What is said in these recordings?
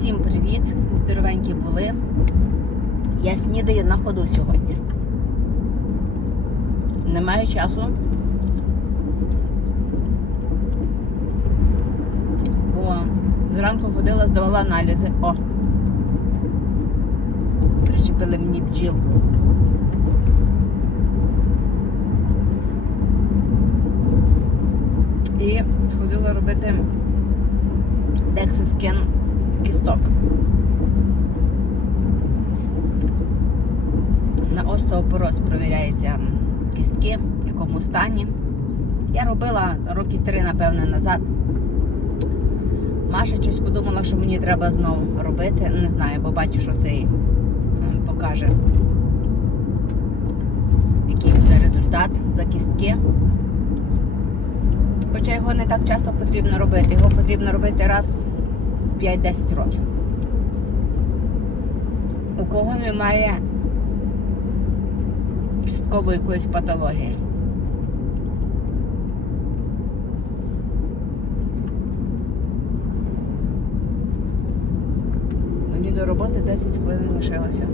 Всім привіт! Здоровенькі були. Я снідаю на ходу сьогодні. Не маю часу. Бо зранку ходила, здавала аналізи. О! Причепили мені бджілку. І ходила робити дексискен кісток. На остеопороз провіряється кістки, в якому стані. Я робила роки три, напевне, назад. Маша щось подумала, що мені треба знову робити. Не знаю, бо бачу, що цей м, покаже, який буде результат за кістки. Хоча його не так часто потрібно робити. Його потрібно робити раз 5-10 років. У кого немає кісткової якоїсь патології. Мені до роботи 10 хвилин лишилося.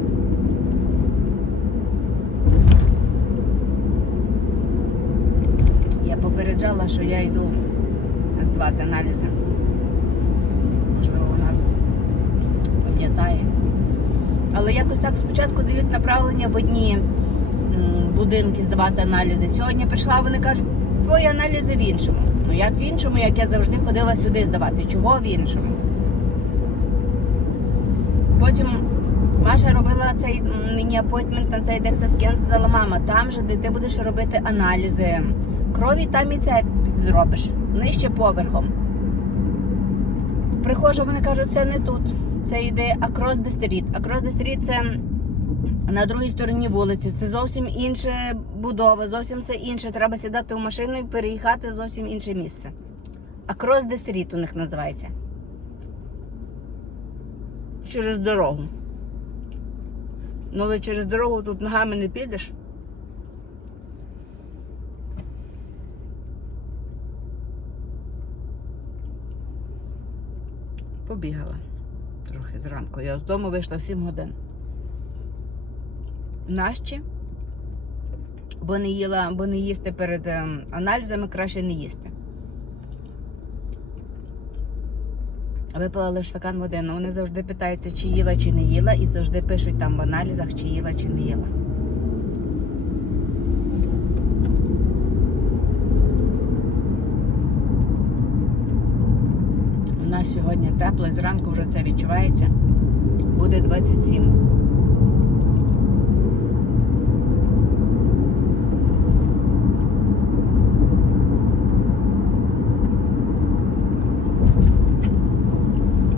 Я попереджала, що я йду здавати аналізи. Можливо, вона пам'ятає. Але якось так спочатку дають направлення в одні будинки здавати аналізи. Сьогодні прийшла, вони кажуть, твої аналізи в іншому. Ну як в іншому, як я завжди ходила сюди здавати. Чого в іншому? Потім Маша робила цей мені апойтмент на цей дексаскен, сказала, мама, там же, де ти будеш робити аналізи крові, там і це зробиш. Нижче поверхом. Приходжу, вони кажуть, це не тут. Це йде Акрос Дестеріт. Акрос Дестеріт це на другій стороні вулиці. Це зовсім інша будова, зовсім все інше. Треба сідати в машину і переїхати зовсім інше місце. Акрос Дестеріт у них називається. Через дорогу. Ну, але через дорогу тут ногами не підеш. Побігала трохи зранку. Я з дому вийшла в 7 годин. Нащо? Бо не їла, бо не їсти перед ем, аналізами краще не їсти. Випила лише стакан води, але вони завжди питаються, чи їла, чи не їла, і завжди пишуть там в аналізах, чи їла, чи не їла. У нас сьогодні тепло, зранку вже це відчувається. Буде 27.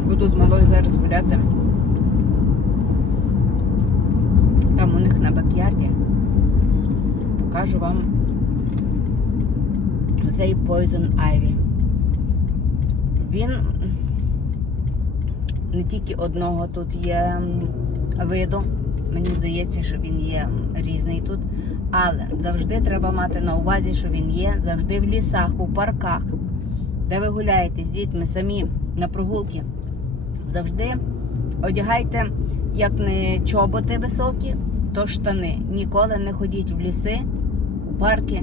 Буду з малою зараз гуляти. Там у них на бакярді. Покажу вам цей Poison Ivy. Він не тільки одного тут є виду. Мені здається, що він є різний тут. Але завжди треба мати на увазі, що він є завжди в лісах, у парках, де ви гуляєте з дітьми самі на прогулки. Завжди одягайте, як не чоботи високі, то штани. Ніколи не ходіть в ліси, у парки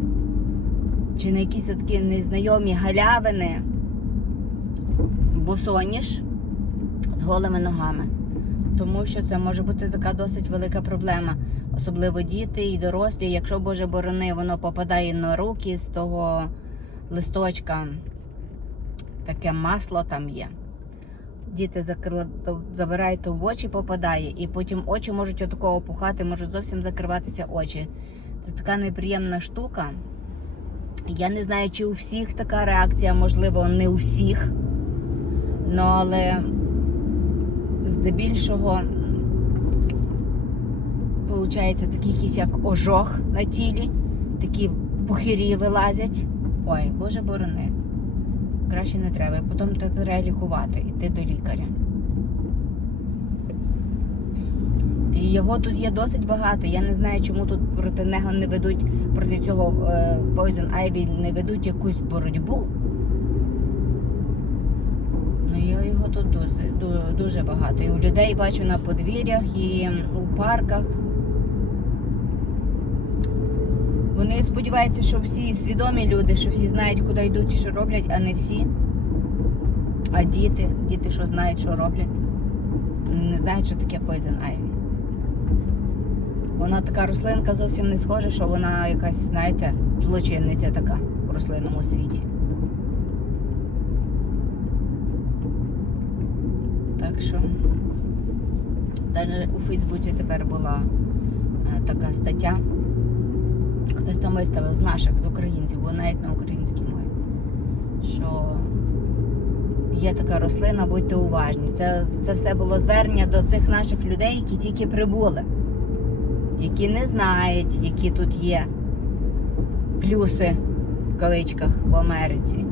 чи на якісь такі незнайомі галявини босоніж з голими ногами. Тому що це може бути така досить велика проблема. Особливо діти і дорослі. Якщо, Боже борони, воно попадає на руки з того листочка, таке масло там є. Діти забирають, то в очі попадає, і потім очі можуть отакого опухати, можуть зовсім закриватися очі. Це така неприємна штука. Я не знаю, чи у всіх така реакція, можливо, не у всіх. Але здебільшого виходить такий якийсь як ожог на тілі, такі пухирі вилазять. Ой, Боже борони. Краще не треба. І Потім це треба лікувати, йти до лікаря. І його тут є досить багато. Я не знаю, чому тут проти нього не ведуть, проти цього е, Poison Ivy не ведуть якусь боротьбу. Ну, я його тут дуже, ду- дуже багато. І у людей бачу на подвір'ях, і у парках. Вони сподіваються, що всі свідомі люди, що всі знають, куди йдуть і що роблять, а не всі. А діти, діти, що знають, що роблять, не знають, що таке Poison Ivy. Вона така рослинка зовсім не схожа, що вона якась, знаєте, злочинниця така у рослинному світі. Так що навіть у Фейсбуці тепер була е, така стаття. Хтось там виставив з наших, з українців, бо навіть на українській мові. Що є така рослина, будьте уважні. Це, це все було звернення до цих наших людей, які тільки прибули, які не знають, які тут є плюси в кавичках в Америці.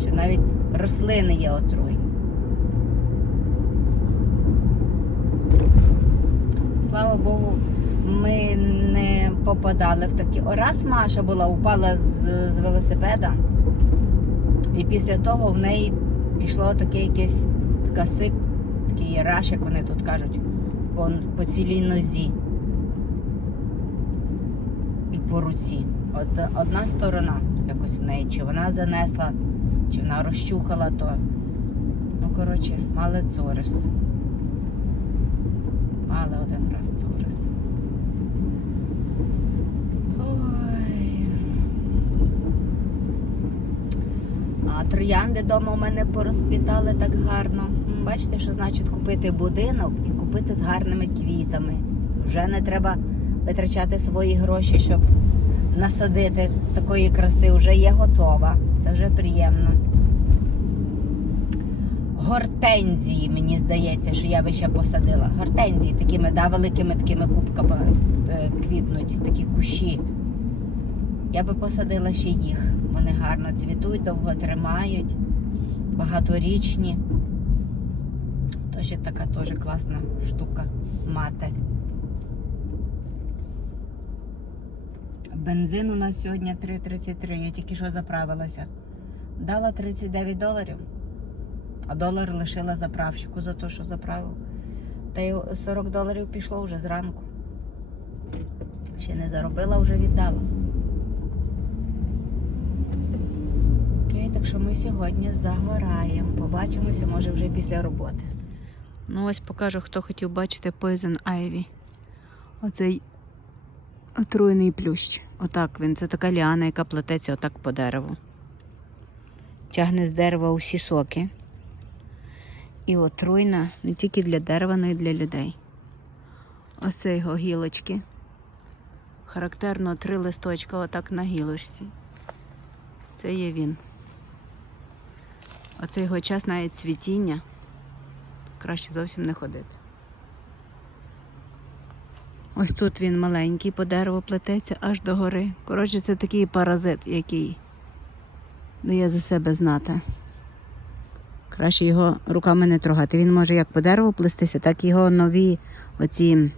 Що навіть рослини є отруйні. Слава Богу, ми не попадали в такі. Раз Маша була, упала з, з велосипеда, і після того в неї пішло таке якесь така сип, такий раш, як вони тут кажуть, по, по цілій нозі і по руці. Од, одна сторона якось в неї, чи вона занесла, чи вона розчухала то. Ну, коротше, мали цорис. Мали один раз цорис. Ой. А троянди вдома у мене порозквітали так гарно. Бачите, що значить купити будинок і купити з гарними квітами. Вже не треба витрачати свої гроші, щоб насадити такої краси. Вже є готова. Це вже приємно. Гортензії, мені здається, що я би ще посадила. Гортензії такими, да, великими такими кубками е, квітнуть, такі кущі. Я би посадила ще їх. Вони гарно цвітуть, довго тримають, багаторічні. То ще така теж класна штука мати. Бензин у нас сьогодні 3,33. Я тільки що заправилася. Дала 39 доларів, а долар лишила заправщику за те, що заправив. Та й 40 доларів пішло вже зранку. Ще не заробила, вже віддала. Окей, так що ми сьогодні загораємо. Побачимося, може, вже після роботи. Ну, ось покажу, хто хотів бачити Poison Ivy. Оцей отруєний плющ. Отак він. Це така ліана, яка плететься отак по дереву. Тягне з дерева усі соки. І отруйна не тільки для дерева, але й для людей. Оце його гілочки. Характерно три листочка отак на гілочці. Це є він. Оце його час навіть цвітіння. Краще зовсім не ходити. Ось тут він маленький по дереву плететься аж до гори. Коротше, це такий паразит, який дає за себе знати. Краще його руками не трогати. Він може як по дереву плестися, так його нові оці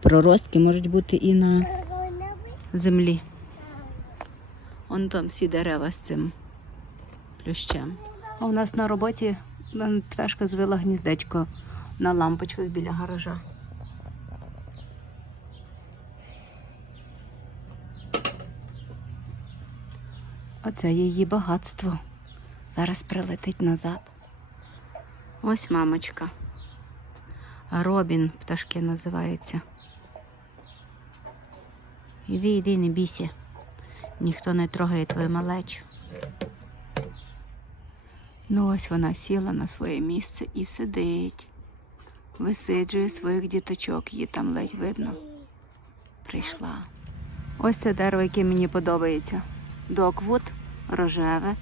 проростки можуть бути і на землі. Вон там всі дерева з цим плющем. А у нас на роботі пташка звила гніздечко на лампочках біля гаража. Оце її багатство. Зараз прилетить назад. Ось мамочка. Робін пташки називаються. Іди, іди, не бійся. Ніхто не трогає твою малечу. Ну ось вона сіла на своє місце і сидить. Висиджує своїх діточок, її там ледь видно. Прийшла. Ось це дерево, яке мені подобається. Доквуд рожеве,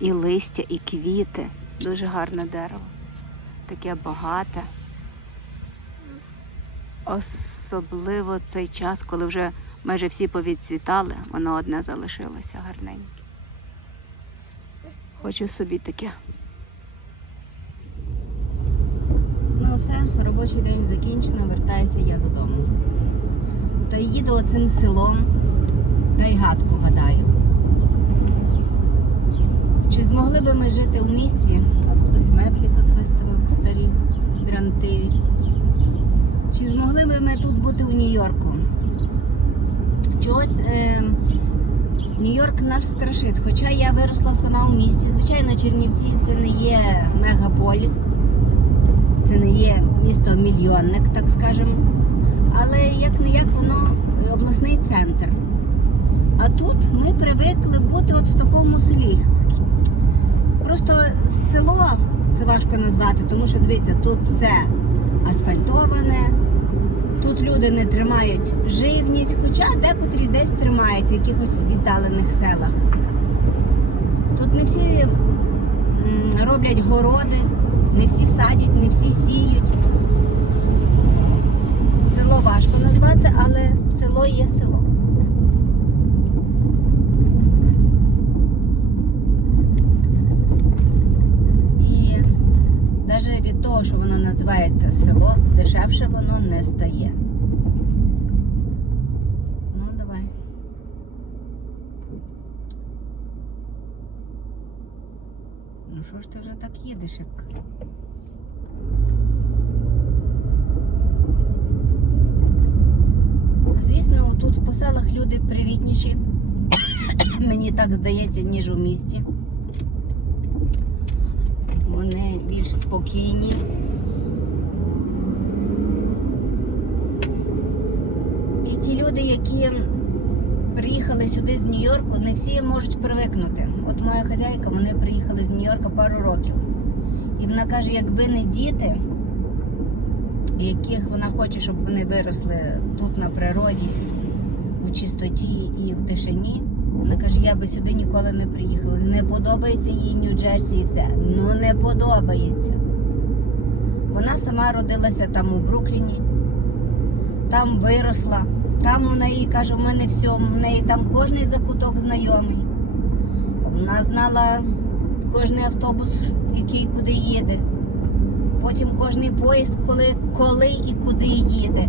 і листя, і квіти. Дуже гарне дерево. Таке багате. Особливо цей час, коли вже майже всі повідцвітали, воно одне залишилося гарненьке. Хочу собі таке. Ну все, робочий день закінчено, вертаюся я додому. Та їду оцим селом, та й гадку гадаю. Чи змогли би ми жити в місті? А хтось меблі тут виставив старі, грантиві. Чи змогли би ми тут бути у Нью-Йорку? Чогось е, Нью-Йорк наш страшить. Хоча я виросла сама у місті. Звичайно, Чернівці це не є мегаполіс, це не є місто мільйонник, так скажемо. Але як не як воно обласний центр. А тут ми привикли бути от в такому селі. Просто село це важко назвати, тому що дивіться, тут все асфальтоване, тут люди не тримають живність, хоча декотрі десь тримають в якихось віддалених селах. Тут не всі роблять городи, не всі садять, не всі сіють. Село важко назвати, але село є село. І навіть від того, що воно називається село, дешевше воно не стає. Ну, давай. Ну що ж ти вже так їдеш, як. Звісно, тут по селах люди привітніші. Мені так здається, ніж у місті. Вони більш спокійні. І ті люди, які приїхали сюди з Нью-Йорку, не всі можуть привикнути. От моя хазяйка, вони приїхали з Нью-Йорка пару років. І вона каже, якби не діти, яких вона хоче, щоб вони виросли тут на природі, у чистоті і в тишині. Вона каже, я би сюди ніколи не приїхала. Не подобається їй Нью-Джерсі і все. Ну не подобається. Вона сама родилася там у Брукліні, там виросла, там у неї каже, в мене все, в неї там кожний закуток знайомий. Вона знала кожний автобус, який куди їде. Потім кожний поїзд, коли, коли і куди їде.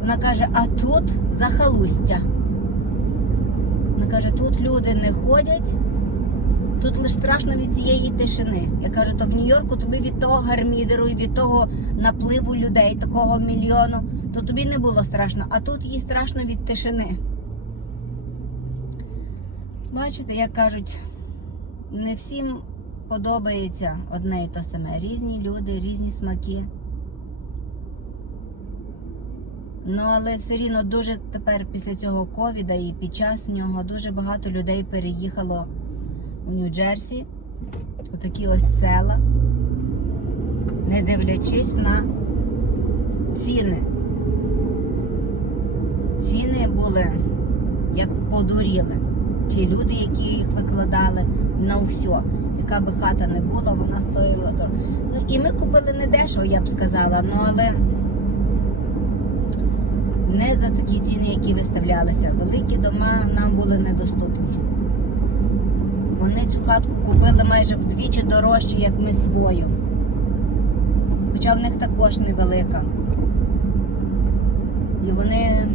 Вона каже, а тут захалустя. Вона каже, тут люди не ходять, тут лише страшно від цієї тишини. Я кажу, то в Нью-Йорку тобі від того гармідеру і від того напливу людей, такого мільйону, то тобі не було страшно, а тут їй страшно від тишини. Бачите, як кажуть, не всім подобається одне і те саме. Різні люди, різні смаки. Ну, але все рівно дуже тепер після цього ковіда і під час нього дуже багато людей переїхало у Нью-Джерсі, у такі ось села, не дивлячись на ціни. Ціни були як подуріли. Ті люди, які їх викладали на все. Яка би хата не була, вона стоїла дорого. Ну і ми купили не дешево, я б сказала, ну але не за такі ціни, які виставлялися. Великі дома нам були недоступні. Вони цю хатку купили майже вдвічі дорожче, як ми свою. Хоча в них також невелика. І вони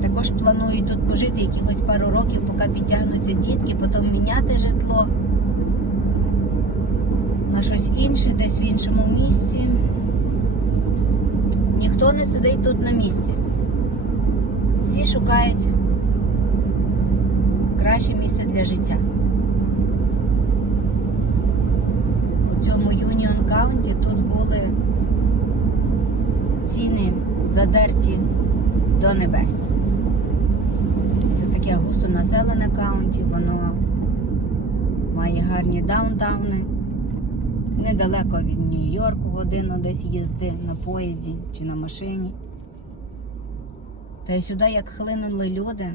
також планують тут пожити якихось пару років, поки підтягнуться дітки, потім міняти житло на щось інше, десь в іншому місці. Ніхто не сидить тут на місці. Всі шукають краще місце для життя. У цьому Юніон Каунті тут були ціни задерті до небес. Це таке густо населене каунті, воно має гарні даунтауни. Недалеко від Нью-Йорку годину десь їзди на поїзді чи на машині. Та й сюди, як хлинули люди,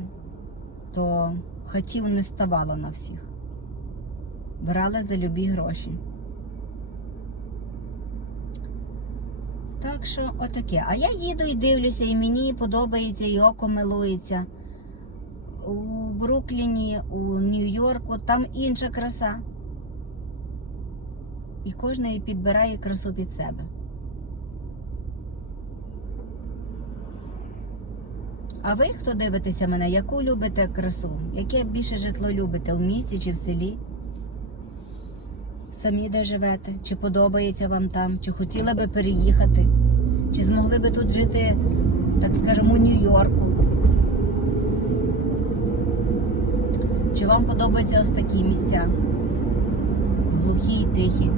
то хатів не ставало на всіх. Брали за любі гроші. Так що отаке. А я їду і дивлюся, і мені подобається, і око милується. У Брукліні, у Нью-Йорку, там інша краса. І кожен підбирає красу під себе. А ви, хто дивитеся мене, яку любите красу? Яке більше житло любите в місті чи в селі? Самі де живете? Чи подобається вам там? Чи хотіли би переїхати? Чи змогли би тут жити так скажемо, у Нью-Йорку. Чи вам подобаються ось такі місця? Глухі і тихі.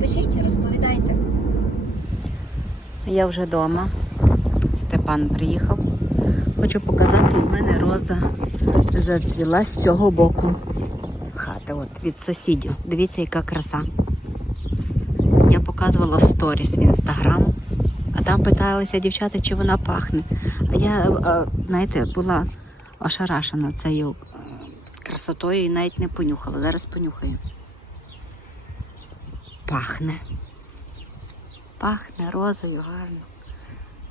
Пишіть, розповідайте. Я вже вдома. Степан приїхав. Хочу показати, у мене роза зацвіла з цього боку від сусідів. Дивіться, яка краса. Я показувала в сторіс в інстаграм, а там питалися дівчата, чи вона пахне. А я, е, знаєте, була ошарашена цією е, красотою і навіть не понюхала. Зараз понюхаю. Пахне. Пахне розою гарно.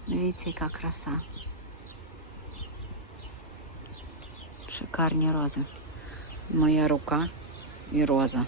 Дивіться, яка краса. Шикарні рози. Моя рука і роза.